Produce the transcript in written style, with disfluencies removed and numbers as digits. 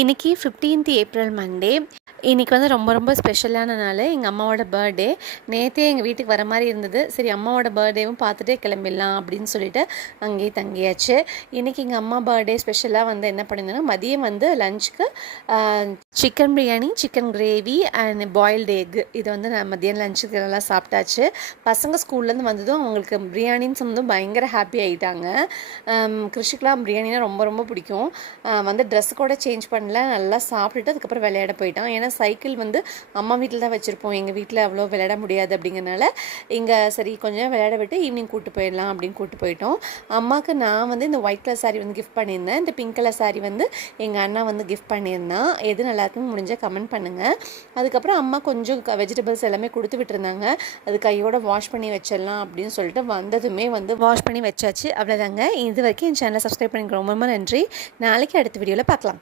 இன்றைக்கி 15th April Monday. இன்றைக்கி வந்து ரொம்ப ரொம்ப ஸ்பெஷலான நாள். எங்கள் அம்மாவோட பர்த்டே. நேற்றே எங்கள் வீட்டுக்கு வர மாதிரி இருந்தது. சரி, அம்மாவோட பர்த்டேவும் பார்த்துட்டே கிளம்பிடலாம் அப்படின்னு சொல்லிட்டு அங்கேயே தங்கியாச்சு. இன்றைக்கி எங்கள் அம்மா பர்த்டே ஸ்பெஷலாக வந்து என்ன பண்ணியிருந்தேன்னா, மதியம் வந்து லஞ்சுக்கு chicken biryani, chicken gravy and boiled egg இது வந்து நான் மதியம் லஞ்சுக்கு நல்லா சாப்பிட்டாச்சு. பசங்க ஸ்கூல்லேருந்து வந்ததும் அவங்களுக்கு பிரியாணின்னு சொன்னதும் பயங்கர ஹாப்பி ஆகிட்டாங்க. கிருஷிக்கெலாம் பிரியாணினா ரொம்ப ரொம்ப பிடிக்கும். வந்து ட்ரெஸ்ஸு கூட சேஞ்ச் பண்ணல, நல்லா சாப்பிட்டுட்டு அதுக்கப்புறம் விளையாட போயிட்டான். ஏன்னா சைக்கிள் வந்து அம்மா வீட்டில் தான் வச்சுருப்போம், எங்கள் வீட்டில் அவ்வளோ விளையாட முடியாது அப்படிங்கிறனால இங்கே சரி கொஞ்சம் விளையாட விட்டு ஈவினிங் கூப்பிட்டு போயிடலாம் அப்படின்னு கூப்பிட்டு போயிட்டோம். அம்மாவுக்கு நான் வந்து இந்த ஒயிட் கலர் சாரீ வந்து கிஃப்ட் பண்ணியிருந்தேன். இந்த பிங்க் கலர் சாரீ வந்து எங்கள் அண்ணா வந்து கிஃப்ட் பண்ணியிருந்தான். எது நல்லாயிருக்குன்னு முடிஞ்சால் கமெண்ட் பண்ணுங்கள். அதுக்கப்புறம் அம்மா கொஞ்சம் வெஜிடபிள்ஸ் எல்லாமே கொடுத்து விட்டுருந்தாங்க. அது கையோட வாஷ் பண்ணி வச்சிடலாம் அப்படின்னு சொல்லிட்டு வந்ததுமே வந்து வாஷ் பண்ணி வச்சாச்சு. அவ்வளோதாங்க. இது வரைக்கும் என் சேனலை சப்ஸ்கிரைப் பண்ணிக்க ரொம்ப ரொம்ப நன்றி. நாளைக்கு அடுத்த வீடியோவில் பார்க்கலாம்.